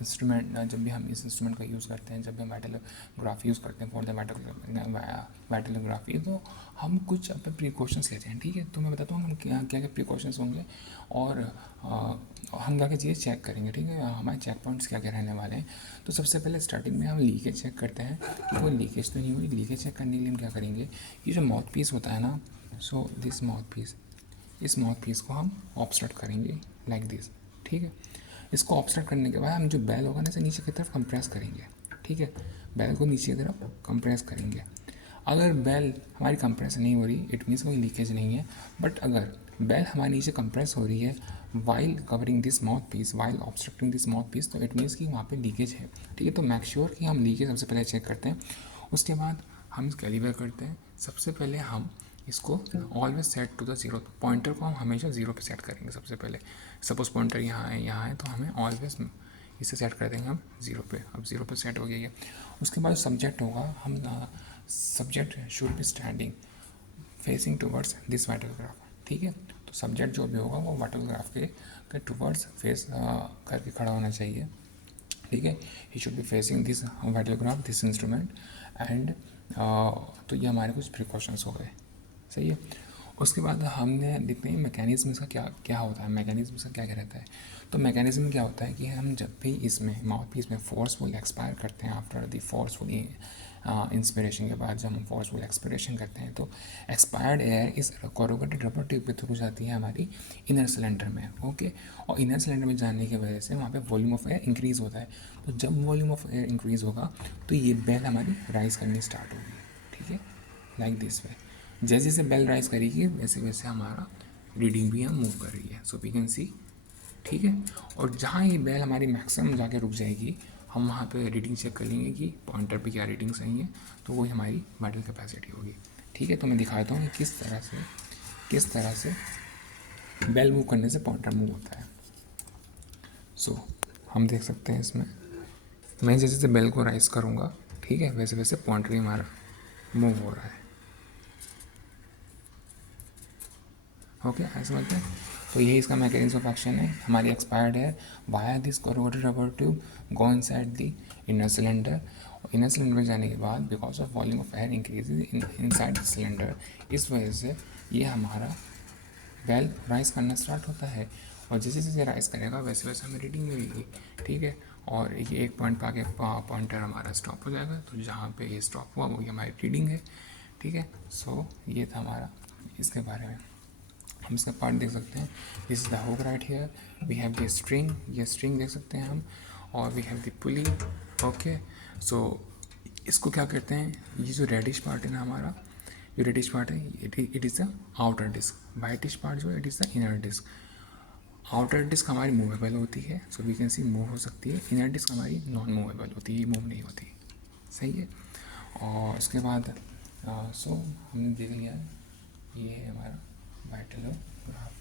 Instrument जब भी हम इस इंस्ट्रूमेंट का यूज़ करते हैं, जब भी हम वाइटलोग्राफी यूज़ करते हैं फॉर द वाइटलोग्राफी, तो हम कुछ अपने प्रिकॉशंस लेते हैं, ठीक है। तो मैं बताता हूँ हम क्या क्या प्रिकॉशंस होंगे और हम क्या क्या चीज़ें चेक करेंगे, ठीक है। हमारे चेक पॉइंट्स क्या क्या रहने वाले हैं। तो सबसे पहले स्टार्टिंग में हम लीकेज चेक करते हैं कि कोई लीकेज तो नहीं हुई। लीकेज चेक करने के लिए हम क्या करेंगे, ये जो माउथ पीस होता है ना, सो दिस माउथ पीस, इस माउथ पीस को हम ऑब्स्ट्रक्ट करेंगे लाइक दिस, ठीक है। इसको ऑब्स्ट्रक्ट करने के बाद हम जो बेल होगा ना, इसे नीचे की तरफ कंप्रेस करेंगे, ठीक है। बेल को नीचे की तरफ कंप्रेस करेंगे। अगर बेल हमारी कंप्रेस नहीं हो रही, इट मीन्स कोई लीकेज नहीं है। बट अगर बेल हमारे नीचे कंप्रेस हो रही है while covering this mouthpiece, while obstructing this mouthpiece, तो इट मीन्स कि वहाँ पे लीकेज है, ठीक है। तो मेक श्योर कि हम लीकेज सबसे पहले चेक करते हैं। उसके बाद हम इस कैलिबर करते हैं। सबसे पहले हम इसको always set to the zero, pointer को हम हमेशा ज़ीरो पे सेट करेंगे सबसे पहले। सपोज पॉइंटर यहाँ है तो हमें ऑलवेज इसे सेट कर देंगे हम ज़ीरो पे। अब ज़ीरो पे सेट हो गया ये। उसके बाद सब्जेक्ट होगा, हम subject should be standing facing towards this vitalograph, ठीक है। तो सब्जेक्ट जो भी होगा वो वाइटलग्राफ के टूवर्ड्स फेस करके खड़ा होना चाहिए, ठीक है। He should be facing this vitalograph, this instrument and तो ये हमारे कुछ प्रिकॉशंस हो गए, सही है। उसके बाद हमने देखते हैं मैकेनिज्म इसका क्या क्या होता है, मैकेनिज्म इसका क्या क्या रहता है। तो मैकेनिज्म क्या होता है कि हम जब भी इसमें माउथ पीस में फोर्सफुल एक्सपायर करते हैं, आफ्टर द फोर्सफुल इंस्पिरेशन के बाद जब हम फोर्सफुल एक्सपिरेशन करते हैं, तो एक्सपायर्ड एयर इस कोरोगेटेड रबर ट्यूब के थ्रू जाती है हमारी इनर सिलेंडर में, ओके। और इनर सिलेंडर में जाने की वजह से वहाँ पे वॉल्यूम ऑफ एयर इंक्रीज़ होता है। तो जब वॉल्यूम ऑफ एयर इंक्रीज़ होगा तो ये बेल हमारी राइज करनी स्टार्ट होगी, ठीक है, लाइक दिस वे। जैसे जैसे बेल राइज करेगी वैसे वैसे हमारा रीडिंग भी हम मूव कर रही है, सो वी कैन सी, ठीक है। और जहाँ ये बेल हमारी मैक्सिमम जाके रुक जाएगी, हम वहाँ पे रीडिंग चेक कर लेंगे कि पॉइंटर पे क्या रीडिंग सही है, तो वही हमारी वाइटल कैपेसिटी होगी, ठीक है। तो मैं दिखाता हूँ कि किस तरह से बेल मूव करने से पॉइंटर मूव होता है। सो हम देख सकते हैं इसमें, मैं जैसे जैसे बेल को राइज करूँगा, ठीक है, वैसे वैसे पॉइंटर भी हमारा मूव हो रहा है, ओके, ऐसे समझते हैं। तो यही इसका मैकेनिज्म ऑफ एक्शन है। हमारी एक्सपायर्ड है via this corrugated rubber tube go inside the inner cylinder. Inner cylinder में जाने के बाद because of volume of air increase inside the cylinder, इस वजह से ये हमारा बेल राइज करना स्टार्ट होता है। और जैसे जैसे राइज करेगा वैसे वैसे हमें रीडिंग मिलेगी, ठीक है। और ये एक पॉइंट पर आके पॉइंटर हमारा स्टॉप हो जाएगा, तो जहाँ पे ये स्टॉप हुआ वो हमारी रीडिंग है, ठीक है। सो ये था हमारा इसके बारे में। हम इसका पार्ट देख सकते हैं, this is the hook right here, we have the string, ये स्ट्रिंग देख सकते हैं हम, और we have the pulley, okay. So इसको क्या कहते हैं, ये जो रेडिश पार्ट है ना हमारा, जो रेडिश पार्ट है it is the outer disc, whitish part जो है it is the inner disc. Outer disc हमारी मूवेबल होती है, so we can see move हो सकती है। इनर डिस्क हमारी नॉन मूवेबल होती है, ये मूव नहीं होती, सही है। और उसके बाद सो हमने देख लिया, ये है हमारा वाइटलोग्राफ।